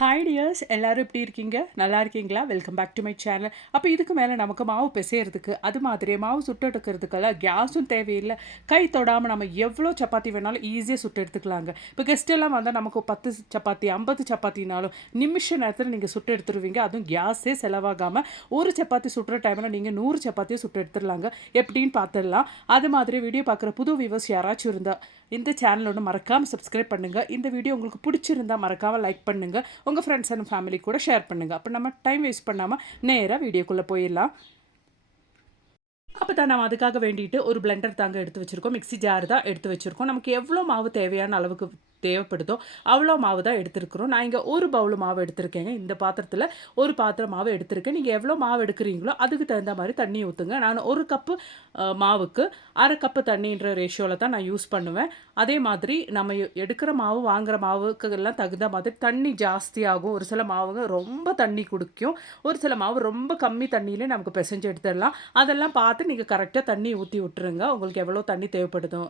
Hi tears, எல்லாரும் எப்படி இருக்கீங்க? நல்லா இருக்கீங்களா? Welcome back to my channel. அப்போ இதுக்கு மேலே நமக்கு மாவு பிசையறதுக்கு, அது மாதிரியே மாவு சுட்டு எடுக்கிறதுக்கெல்லாம் கேஸும் தேவையில்லை. கை தொடாமல் நம்ம எவ்வளோ சப்பாத்தி வேணாலும் ஈஸியாக சுட்டு எடுத்துக்கலாங்க. இப்போ கெஸ்ட் எல்லாம் வந்தால் நமக்கு 10 சப்பாத்தி 50 சப்பாத்தினாலும் நிமிஷ நேரத்தில் நீங்கள் சுட்டு எடுத்துருவீங்க. அதுவும் கேஸே செலவாகாமல் ஒரு சப்பாத்தி சுட்டுற டைமில் நீங்கள் 100 சப்பாத்தியும் சுட்டு எடுத்துடலாங்க. எப்படின்னு பார்த்துடலாம். அது மாதிரி வீடியோ பார்க்குற புது வியூவர்ஸ் யாராச்சும் இருந்தால் இந்த சேனல் ஒன்று மறக்காமல் சப்ஸ்கிரைப் பண்ணுங்கள். இந்த வீடியோ உங்களுக்கு பிடிச்சிருந்தா மறக்காமல் லைக் பண்ணுங்கள். உங்கள் ஃப்ரெண்ட்ஸ் அண்ட் ஃபேமிலி கூட ஷேர் பண்ணுங்கள். அப்போ நம்ம டைம் வேஸ்ட் பண்ணாமல் நேராக வீடியோக்குள்ளே போயிடலாம். அப்போ தான் நம்ம அதுக்காக வேண்டிட்டு ஒரு பிளெண்டர் தாங்க எடுத்து வச்சுருக்கோம். மிக்ஸி ஜார் தான் எடுத்து வச்சுருக்கோம். நமக்கு எவ்வளோ மாவு தேவையான அளவுக்கு தேவைப்படுதோ அவ்வளோ மாவு தான் எடுத்துருக்குறோம். நான் இங்கே ஒரு பவுல் மாவு எடுத்திருக்கேங்க. இந்த பாத்திரத்தில் ஒரு பாத்திரம் மாவு எடுத்திருக்கேன். நீங்கள் எவ்வளோ மாவு எடுக்கிறீங்களோ அதுக்கு தகுந்த மாதிரி தண்ணி ஊற்றுங்க. நான் ஒரு கப்பு மாவுக்கு அரை கப்பு தண்ணின்ற ரேஷியோவில் தான் நான் யூஸ் பண்ணுவேன். அதே மாதிரி நம்ம எடுக்கிற மாவு வாங்குகிற மாவுக்கு எல்லாம் தகுந்த மாதிரி தண்ணி ஜாஸ்தியாகும். ஒரு சில மாவுங்க ரொம்ப தண்ணி குடிக்கும். ஒரு சில மாவு ரொம்ப கம்மி தண்ணியிலே நமக்கு பிசைஞ்சு எடுத்துடலாம். அதெல்லாம் பார்த்து நீங்கள் கரெக்டாக தண்ணி ஊற்றி விட்டுருங்க. உங்களுக்கு எவ்வளோ தண்ணி தேவைப்படுதோ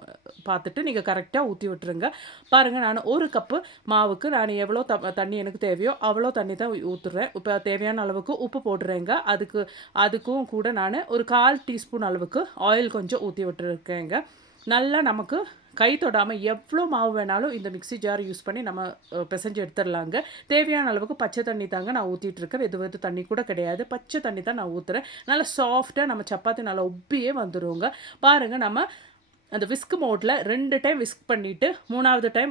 பார்த்துட்டு நீங்கள் கரெக்டாக ஊற்றி விட்டுருங்க. பாருங்கள், நான் ஒரு கப்பு மாவுக்கு நான் எவ்வளோ தண்ணி எனக்கு தேவையோ அவ்வளோ தண்ணி தான் ஊற்றுறேன். இப்போ தேவையான அளவுக்கு உப்பு போடுறேங்க. அதுக்கும் கூட நான் ஒரு 1/4 டீஸ்பூன் அளவுக்கு ஆயில் கொஞ்சம் ஊற்றி விட்டுருக்கேங்க. நல்லா நமக்கு கை தொடாமல் எவ்வளோ மாவு வேணாலும் இந்த மிக்ஸி ஜார் யூஸ் பண்ணி நம்ம பிசைஞ்சு எடுத்துடலாங்க. தேவையான அளவுக்கு பச்சை தண்ணி தாங்க நான் ஊற்றிட்டுருக்கேன். வெது தண்ணி கூட கிடையாது, பச்சை தண்ணி தான் நான் ஊற்றுறேன். நல்லா சாஃப்டாக நம்ம சப்பாத்தி நல்லா உப்பியே வந்துடுவோங்க. பாருங்கள், நம்ம அந்த விஸ்க் மோடில் 2 டைம் விஸ்க் பண்ணிவிட்டு 3வது டைம்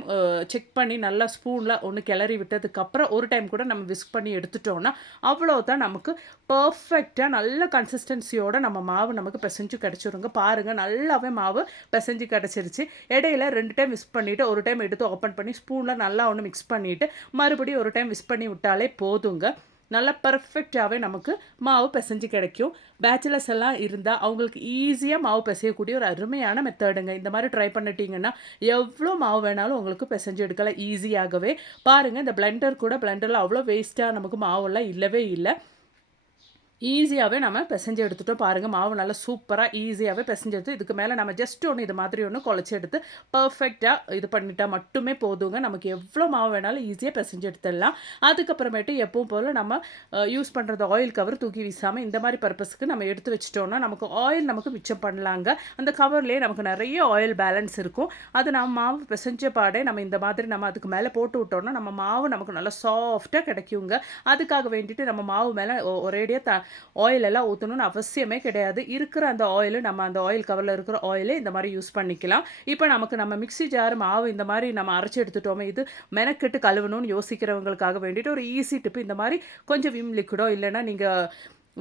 செக் பண்ணி நல்லா ஸ்பூனில் ஒன்று கிளறி விட்டதுக்கப்புறம் ஒரு டைம் கூட நம்ம விஸ்க் பண்ணி எடுத்துட்டோன்னா அவ்வளோதான் நமக்கு பர்ஃபெக்டாக நல்ல கன்சிஸ்டன்சியோடு நம்ம மாவு நமக்கு பிசைஞ்சு கிடச்சிருங்க. பாருங்கள், நல்லாவே மாவு பிசைஞ்சு கிடச்சிருச்சு. இடையில 2 டைம் விஸ்க் பண்ணிவிட்டு ஒரு டைம் எடுத்து ஓப்பன் பண்ணி ஸ்பூனில் நல்லா ஒன்று மிக்ஸ் பண்ணிவிட்டு மறுபடியும் ஒரு டைம் விஸ்க் பண்ணி விட்டாலே போதுங்க. நல்லா பர்ஃபெக்டாகவே நமக்கு மாவு பிசைஞ்சு கிடைக்கும். பேச்சுலர்ஸ் எல்லாம் இருந்தால் அவங்களுக்கு ஈஸியாக மாவு பிசையக்கூடிய ஒரு அருமையான மெத்தடுங்க. இந்த மாதிரி ட்ரை பண்ணிட்டீங்கன்னா எவ்வளோ மாவு வேணாலும் உங்களுக்கு பிசைஞ்சு எடுக்கலாம் ஈஸியாகவே. பாருங்கள், இந்த பிளெண்டரில் அவ்வளோ வேஸ்ட்டாக நமக்கு மாவெல்லாம் இல்லவே இல்லை. ஈஸியாகவே நம்ம பிசைஞ்சு எடுத்துட்டோம். பாருங்கள், மாவு நல்லா சூப்பராக ஈஸியாகவே பிசைஞ்சு எடுத்து இதுக்கு மேலே நம்ம ஜஸ்ட் ஒன்று இது மாதிரி ஒன்று குழச்சி எடுத்து பர்ஃபெக்டாக இது பண்ணிட்டால் மட்டுமே போதுங்க. நமக்கு எவ்வளோ மாவு வேணாலும் ஈஸியாக பிசைஞ்சு எடுத்துடலாம். அதுக்கப்புறமேட்டு எப்பவும் போல் நம்ம யூஸ் பண்ணுறது ஆயில் கவர் தூக்கி வீசாமல் இந்த மாதிரி பர்பஸ்க்கு நம்ம எடுத்து வச்சிட்டோன்னா நமக்கு ஆயில் நமக்கு மிச்சம் பண்ணலாங்க. அந்த கவர்லேயே நமக்கு நிறைய ஆயில் பேலன்ஸ் இருக்கும். அது நம்ம மாவு பிசைஞ்ச பாடே நம்ம இந்த மாதிரி நம்ம அதுக்கு மேலே போட்டு விட்டோம்னா நம்ம மாவு நமக்கு நல்லா சாஃப்டாக கிடைக்குங்க. அதுக்காக வேண்டிட்டு நம்ம மாவு மேலே ஒரேடியாக ஆயில் எல்லாம் ஊற்றணும்னு அவசியமே கிடையாது. இருக்கிற அந்த ஆயில் நம்ம அந்த ஆயில் கவரில் இருக்கிற ஆயிலே இந்த மாதிரி யூஸ் பண்ணிக்கலாம். இப்போ நம்ம மிக்ஸி ஜார் மாவு இந்த மாதிரி நம்ம அரைச்சி எடுத்துட்டோமே, இது மெனக்கெட்டு கழுவணும்னு யோசிக்கிறவங்களுக்காக வேண்டிட்டு ஒரு ஈஸி டிப்பு. இந்த மாதிரி கொஞ்சம் விம் லிக்விடோ இல்லைன்னா நீங்கள்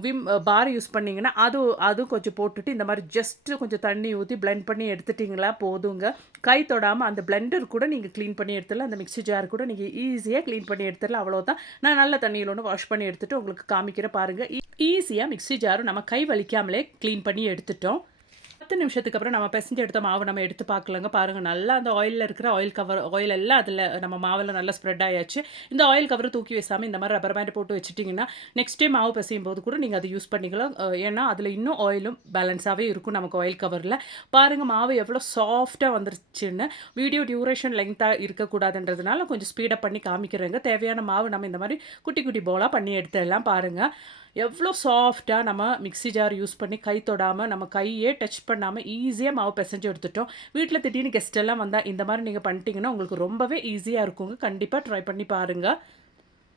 விம் பார் யூஸ் பண்ணிங்கன்னா அதுவும் கொஞ்சம் போட்டுட்டு இந்த மாதிரி ஜஸ்ட்டு கொஞ்சம் தண்ணி ஊற்றி பிளெண்ட் பண்ணி எடுத்துட்டிங்களா போதுங்க. கை தொடாமல் அந்த பிளெண்டர் கூட நீங்கள் க்ளீன் பண்ணி எடுத்துடலாம். அந்த மிக்ஸி ஜார் கூட நீங்கள் ஈஸியாக க்ளீன் பண்ணி எடுத்துடலாம். அவ்வளோதான். நான் நல்ல தண்ணியில் ஒன்று வாஷ் பண்ணி எடுத்துகிட்டு உங்களுக்கு காமிக்கிறேன். பாருங்கள், ஈஸியாக மிக்ஸி ஜாரும் நம்ம கை வலிக்காமலே க்ளீன் பண்ணி எடுத்துட்டோம். 10 நிமிஷத்துக்கு அப்புறம் நம்ம பிசைஞ்சு எடுத்த மாவு நம்ம எடுத்து பார்க்கலாங்க. பாருங்கள், நல்லா அந்த ஆயிலில் இருக்கிற ஆயில் எல்லாம் அதில் நம்ம மாவில் நல்லா ஸ்ப்ரெட் ஆயாச்சு. இந்த ஆயில் கவரை தூக்கி வைக்காமல் இந்த மாதிரி ரப்பர் பேண்ட் போட்டு வச்சுட்டிங்கன்னா நெக்ஸ்ட் டைம் மாவு பிசையும் போது கூட நீங்கள் அதை யூஸ் பண்ணிக்கலாம். ஏன்னா அதில் இன்னும் ஆயிலும் பேலன்ஸாகவே இருக்கும் நமக்கு ஆயில் கவரில். பாருங்கள், மாவு எவ்வளோ சாஃப்டாக வந்துருச்சுன்னு. வீடியோ டியூரேஷன் லெங்க்த்தாக இருக்கக்கூடாதுன்றதுனால கொஞ்சம் ஸ்பீடப் பண்ணி காமிக்கிறேங்க. தேவையான மாவு நம்ம இந்த மாதிரி குட்டி குட்டி போலாக பண்ணி எடுத்துடலாம். பாருங்கள், எவ்வளோ சாஃப்டாக நம்ம மிக்ஸி ஜார் யூஸ் பண்ணி கை தொடாமல் நம்ம கையே டச் பண்ணாமல் ஈஸியாக மாவு பிசைஞ்சு எடுத்துட்டோம். வீட்டில் திடீர்னு கெஸ்ட் எல்லாம் வந்தால் இந்த மாதிரி நீங்கள் பண்ணிட்டீங்கன்னா உங்களுக்கு ரொம்பவே ஈஸியாக இருக்குங்க. கண்டிப்பாக ட்ரை பண்ணி பாருங்கள்.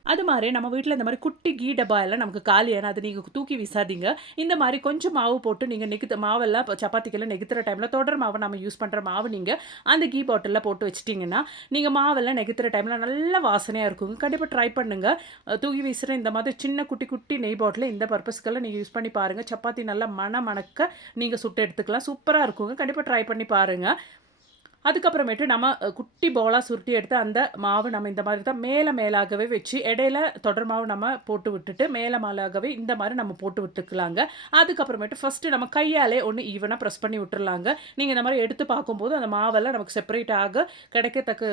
அது மாதிரி நம்ம வீட்டில் இந்த மாதிரி குட்டி கீ டப்பா எல்லாம் நமக்கு காலியான அது நீங்கள் தூக்கி வீசாதீங்க. இந்த மாதிரி கொஞ்சம் மாவு போட்டு நீங்கள் மாவெல்லாம் இப்போ சப்பாத்திக்கெல்லாம் நெகுத்துற டைமில் தொடர் மாவை நம்ம யூஸ் பண்ணுற மாவு நீங்கள் அந்த கீ பாட்டிலில் போட்டு வச்சிட்டிங்கன்னா நீங்கள் மாவெல்லாம் நெகுத்துற டைமில் நல்ல வாசனையாக இருக்குங்க. கண்டிப்பாக ட்ரை பண்ணுங்கள். தூக்கி வீசுகிற இந்த மாதிரி சின்ன குட்டி குட்டி நெய் பாட்டில் இந்த பர்பஸ்க்கெல்லாம் நீங்கள் யூஸ் பண்ணி பாருங்கள். சப்பாத்தி நல்லா மணக்க நீங்கள் சுட்டு எடுத்துக்கலாம். சூப்பராக இருக்குங்க. கண்டிப்பாக ட்ரை பண்ணி பாருங்கள். அதுக்கப்புறமேட்டு நம்ம குட்டி போலாக சுருட்டி எடுத்து அந்த மாவு நம்ம இந்த மாதிரி தான் மேலாகவே வச்சு இடையில தொடர் மாவு நம்ம போட்டு விட்டுட்டு மேலாகவே இந்த மாதிரி நம்ம போட்டு விட்டுக்கலாங்க. அதுக்கப்புறமேட்டு ஃபஸ்ட்டு நம்ம கையாலே ஒன்று ஈவனாக ப்ரெஸ் பண்ணி விட்டுறலாங்க. நீங்கள் இந்த மாதிரி எடுத்து பார்க்கும்போது அந்த மாவெல்லாம் நமக்கு செப்பரேட்டாக கிடைக்கத்தக்க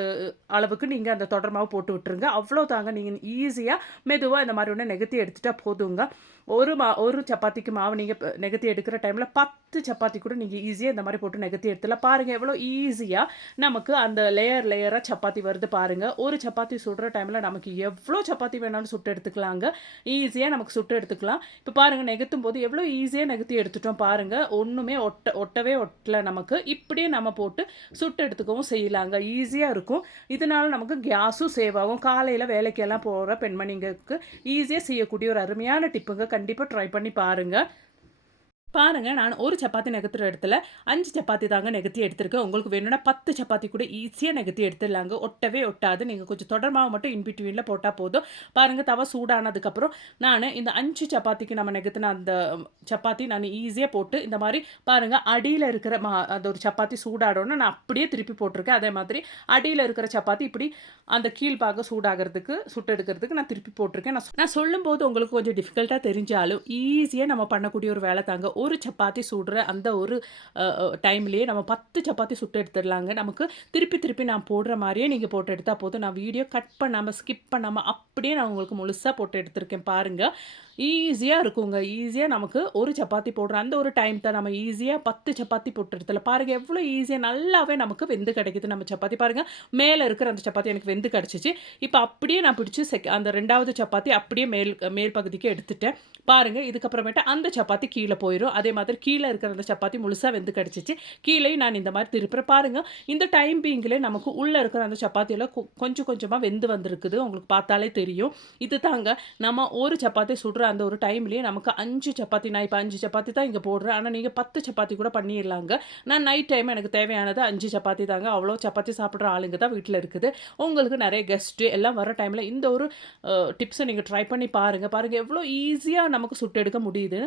அளவுக்கு நீங்கள் அந்த தொடர் மாவு போட்டு விட்டுருங்க. அவ்வளோ தாங்க. நீங்கள் ஈஸியாக மெதுவாக இந்த மாதிரி ஒன்று நெகத்தி எடுத்துகிட்டா போதுங்க. ஒரு சப்பாத்திக்கு மாவு நீங்கள் நெகத்தி எடுக்கிற டைமில் 10 சப்பாத்தி கூட நீங்கள் ஈஸியாக இந்த மாதிரி போட்டு நெகத்தி எடுத்துலாம். பாருங்கள், எவ்வளோ ஈஸியாக ஈஸியாக நமக்கு அந்த லேயராக சப்பாத்தி வருது பாருங்கள். ஒரு சப்பாத்தி சுடுற டைமில் நமக்கு எவ்வளோ சப்பாத்தி வேணாலும் சுட்டு எடுத்துக்கலாங்க. ஈஸியாக நமக்கு சுட்டு எடுத்துக்கலாம். இப்போ பாருங்கள், நெகுத்தும் போது எவ்வளோ ஈஸியாக நெகுத்தி எடுத்துட்டோம் பாருங்கள். ஒன்றுமே ஒட்டவே ஒட்டலை நமக்கு. இப்படியே நம்ம போட்டு சுட்டு எடுத்துக்கவும் செய்யலாங்க. ஈஸியாக இருக்கும். இதனால நமக்கு கேஸும் சேவ் ஆகும். காலையில் வேலைக்கெல்லாம் போகிற பெண்மணிங்களுக்கு ஈஸியாக செய்யக்கூடிய ஒரு அருமையான டிப்புங்க. கண்டிப்பாக ட்ரை பண்ணி பாருங்கள். பாருங்க, நான் ஒரு சப்பாத்தி நகர்த்துற இடத்துல 5 சப்பாத்தி தாங்க நகர்த்தி எடுத்திருக்கேன். உங்களுக்கு வேணும்னா 10 சப்பாத்தி கூட ஈஸியாக நகர்த்தி எடுத்துடலாங்க. ஒட்டவே ஒட்டாது. நீங்கள் கொஞ்சம் தொடர் மாவு மட்டும் இன்பிட்வீனில் போட்டால் போதும். பாருங்கள், தவா சூடானதுக்கப்புறம் நான் இந்த 5 சப்பாத்திக்கு நம்ம நகர்த்தின அந்த சப்பாத்தி நான் ஈஸியாக போட்டு இந்த மாதிரி பாருங்கள், அடியில் இருக்கிற அந்த ஒரு சப்பாத்தி சூடாடோன்னு நான் அப்படியே திருப்பி போட்டிருக்கேன். அதே மாதிரி அடியில் இருக்கிற சப்பாத்தி இப்படி அந்த கீழ்பாக சூடாகிறதுக்கு சுட்டு எடுக்கிறதுக்கு நான் திருப்பி போட்டிருக்கேன். நான் சொல்லும்போது உங்களுக்கு கொஞ்சம் டிஃபிகல்ட்டாக தெரிஞ்சாலும் ஈஸியாக நம்ம பண்ணக்கூடிய ஒரு வேலை தாங்க. ஒரு சப்பாத்தி சுடுற அந்த ஒரு டைம்லேயே நம்ம 10 சப்பாத்தி சுட்டு எடுத்துடலாங்க. நமக்கு திருப்பி திருப்பி நான் போடுற மாதிரியே நீங்கள் போட்டு எடுத்தால் போதும். நான் வீடியோ கட் பண்ணாமல் ஸ்கிப் பண்ணாமல் அப்படியே நான் உங்களுக்கு முழுசாக போட்டு எடுத்திருக்கேன் பாருங்கள். ஈஸியாக இருக்குங்க. ஈஸியாக நமக்கு ஒரு சப்பாத்தி போடுற அந்த ஒரு டைம் தான் நம்ம ஈஸியாக 10 சப்பாத்தி போட்டு எடுத்துல பாருங்கள். எவ்வளோ ஈஸியாக நல்லாவே நமக்கு வெந்து கிடைக்குது நம்ம சப்பாத்தி. பாருங்கள், மேலே இருக்கிற அந்த சப்பாத்தி எனக்கு வெந்து கிடச்சிச்சு. இப்போ அப்படியே நான் பிடிச்சி அந்த 2வது சப்பாத்தி அப்படியே மேல் பகுதிக்கு எடுத்துட்டேன் பாருங்கள். இதுக்கப்புறமேட்டு அந்த சப்பாத்தி கீழே போயிடும். அதே மாதிரி கீழே இருக்கிற அந்த சப்பாத்தி முழுசாக வெந்து கிடச்சிச்சு. கீழே நான் இந்த மாதிரி திருப்புறேன் பாருங்கள். இந்த டைம் பீங்கில் நமக்கு உள்ளே இருக்கிற அந்த சப்பாத்தியில் கொஞ்சம் கொஞ்சமாக வெந்து வந்திருக்குது. உங்களுக்கு பார்த்தாலே தெரியும். இது தாங்க நம்ம ஒரு சப்பாத்தி சுடுற அந்த ஒரு டைம்லேயே நமக்கு 5 சப்பாத்தி. நான் இப்போ 5 சப்பாத்தி தான் இங்கே போடுறேன். ஆனால் நீங்கள் 10 சப்பாத்தி கூட பண்ணிடலாங்க. நான் நைட் டைம் எனக்கு தேவையானது 5 சப்பாத்தி தாங்க. அவ்வளோ சப்பாத்தி சாப்பிட்ற ஆளுங்க தான் வீட்டில் இருக்குது. உங்களுக்கு நிறைய கெஸ்ட்டு எல்லாம் வர டைமில் இந்த ஒரு டிப்ஸை நீங்கள் ட்ரை பண்ணி பாருங்கள் எவ்வளோ ஈஸியாக நமக்கு சுட்டு எடுக்க முடியுது.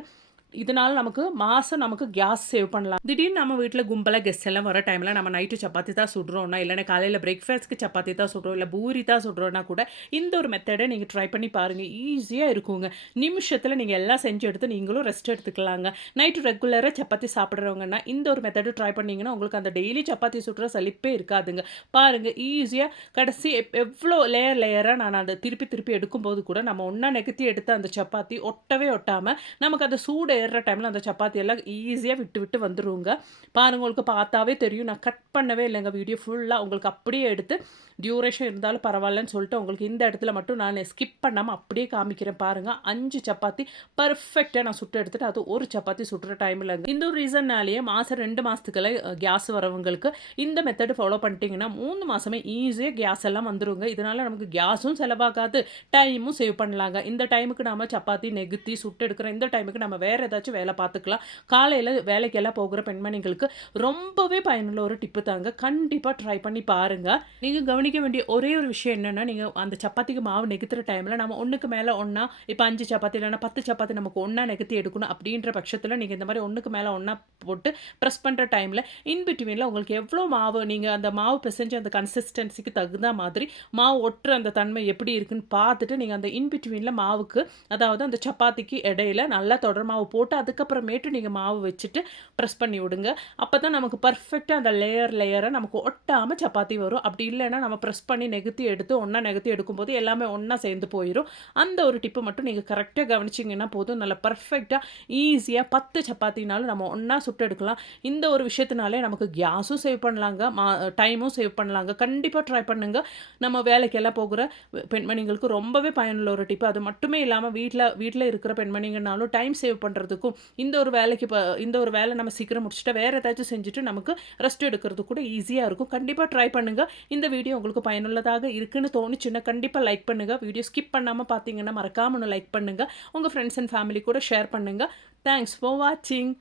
இதனால் நமக்கு கேஸ் சேவ் பண்ணலாம். திடீர்னு நம்ம வீட்டில் கும்பலாக கெஸ்ட் எல்லாம் வர டைமில் நம்ம நைட்டு சப்பாத்தி தான் சுடுறோம்னா, இல்லைன்னா காலையில் பிரேக்ஃபாஸ்ட்க்கு சப்பாத்தி தான் சுடுறோம், இல்லை பூரி தான் சுடுறோன்னா கூட இந்த ஒரு மெத்தடை நீங்கள் ட்ரை பண்ணி பாருங்கள். ஈஸியாக இருக்குங்க. நிமிஷத்தில் நீங்கள் எல்லாம் செஞ்சு எடுத்து நீங்களும் ரெஸ்ட் எடுத்துக்கலாங்க. நைட்டு ரெகுலராக சப்பாத்தி சாப்பிட்றவங்கன்னா இந்த ஒரு மெத்தடை ட்ரை பண்ணிங்கன்னா உங்களுக்கு அந்த டெய்லி சப்பாத்தி சுடுற சலிப்பே இருக்காதுங்க. பாருங்கள், ஈஸியாக கடைசி எவ்வளோ லேயராக நான் அதை திருப்பி எடுக்கும்போது கூட நம்ம ஒன்றா நெகத்தி எடுத்த அந்த சப்பாத்தி ஒட்டவே ஒட்டாமல் நமக்கு அந்த சூடு ஏறுற டைமில் அந்த சப்பாத்தி எல்லாம் ஈஸியாக விட்டு வந்துருங்க. பாருங்கள், உங்களுக்கு பார்த்தாவே தெரியும். நான் கட் பண்ணவே இல்லைங்க. வீடியோ ஃபுல்லாக உங்களுக்கு அப்படியே எடுத்து டியூரேஷன் இருந்தாலும் பரவாயில்லன்னு சொல்லிட்டு உங்களுக்கு இந்த இடத்துல மட்டும் நான் ஸ்கிப் பண்ணாமல் அப்படியே காமிக்கிறேன் பாருங்கள். 5 சப்பாத்தி பர்ஃபெக்டாக நான் சுட்டு எடுத்துகிட்டு அது ஒரு சப்பாத்தி சுட்டுற டைமில் இந்த ஒரு ரீசன்னாலேயே மாதம் 2 மாதத்துக்குள்ள கேஸ் வரவங்களுக்கு இந்த மெத்தடு ஃபாலோ பண்ணிட்டீங்கன்னா 3 மாதமே ஈஸியாக கேஸ் எல்லாம் வந்துருங்க. இதனால் நமக்கு கேஸும் செலவாகாது, டைமும் சேவ் பண்ணலாங்க. இந்த டைமுக்கு நம்ம சப்பாத்தி நெகுத்தி சுட்டு எடுக்கிற இந்த டைமுக்கு நம்ம வேறு ஏதாச்சும் வேலை பார்த்துக்கலாம். காலையில் வேலைக்கெல்லாம் போகிற பெண்மணிகளுக்கு ரொம்பவே பயனுள்ள ஒரு டிப்பு தாங்க. கண்டிப்பாக ட்ரை பண்ணி பாருங்கள். நீங்கள் கவனிக்க வேண்டிய ஒரே ஒரு விஷயம் என்னென்னா, நீங்கள் அந்த சப்பாத்திக்கு மாவு நெகுத்துற டைமில் நம்ம ஒன்றுக்கு மேலே ஒன்றா இப்போ 5 சப்பாத்தி இல்லைன்னா 10 சப்பாத்தி நமக்கு ஒன்றா நெகுத்தி எடுக்கணும் அப்படின்ற பட்சத்தில் நீங்கள் இந்த மாதிரி ஒன்றுக்கு மேலே ஒன்றா போட்டு ப்ரெஸ் பண்ணுற டைமில் இன்பிட்வீனில் உங்களுக்கு எவ்வளோ மாவு நீங்கள் அந்த மாவு பிசைஞ்சு அந்த கன்சிஸ்டன்சிக்கு தகுந்த மாதிரி மாவு ஒட்டுற அந்த தன்மை எப்படி இருக்குன்னு பார்த்துட்டு நீங்கள் அந்த இன்பிட்வீனில் மாவுக்கு, அதாவது அந்த சப்பாத்திக்கு இடையில நல்லா தொடர் மாவு போட்டு அதுக்கப்புறமேட்டு நீங்கள் மாவு வச்சுட்டு ப்ரெஸ் பண்ணி விடுங்க. அப்போ தான் நமக்கு பர்ஃபெக்டாக அந்த லேயரை நமக்கு ஒட்டாமல் சப்பாத்தி வரும். அப்படி இல்லைன்னா நம்ம ப்ரெஸ் பண்ணி நெகுத்தி எடுத்து ஒன்றா நெகுத்தி எடுக்கும்போது எல்லாமே ஒன்றா சேர்ந்து போயிடும். அந்த ஒரு டிப்பு மட்டும் நீங்கள் கரெக்டாக கவனிச்சிங்கன்னா போதும். நல்லா பர்ஃபெக்டாக ஈஸியாக 10 சப்பாத்தினாலும் நம்ம ஒன்றா சுட்டு எடுக்கலாம். இந்த ஒரு விஷயத்தினாலே நமக்கு கேஸும் சேவ் பண்ணலாங்க, டைமும் சேவ் பண்ணலாங்க. கண்டிப்பாக ட்ரை பண்ணுங்கள். நம்ம வேலைக்கெல்லாம் போகிற பெண்மணிங்களுக்கு ரொம்பவே பயனுள்ள ஒரு டிப்பு. அது மட்டுமே இல்லாமல் வீட்டில் இருக்கிற பெண்மணிங்கனாலும் டைம் சேவ் பண்ணுறதுக்கும் இந்த ஒரு வேலை நம்ம சீக்கிரம் முடிச்சுட்டு வேறு ஏதாச்சும் செஞ்சுட்டு நமக்கு ரெஸ்ட் எடுக்கிறது கூட ஈஸியாக இருக்கும். கண்டிப்பாக ட்ரை பண்ணுங்கள். இந்த வீடியோ உங்களுக்கு பயனுள்ளதாக இருக்குன்னு தோணுச்சுன்னா கண்டிப்பாக லைக் பண்ணுங்கள். வீடியோ ஸ்கிப் பண்ணாமல் பார்த்தீங்கன்னா மறக்காமல் லைக் பண்ணுங்கள். உங்கள் ஃப்ரெண்ட்ஸ் அண்ட் ஃபேமிலி கூட ஷேர் பண்ணுங்கள். தேங்க்ஸ் ஃபார் வாட்சிங்.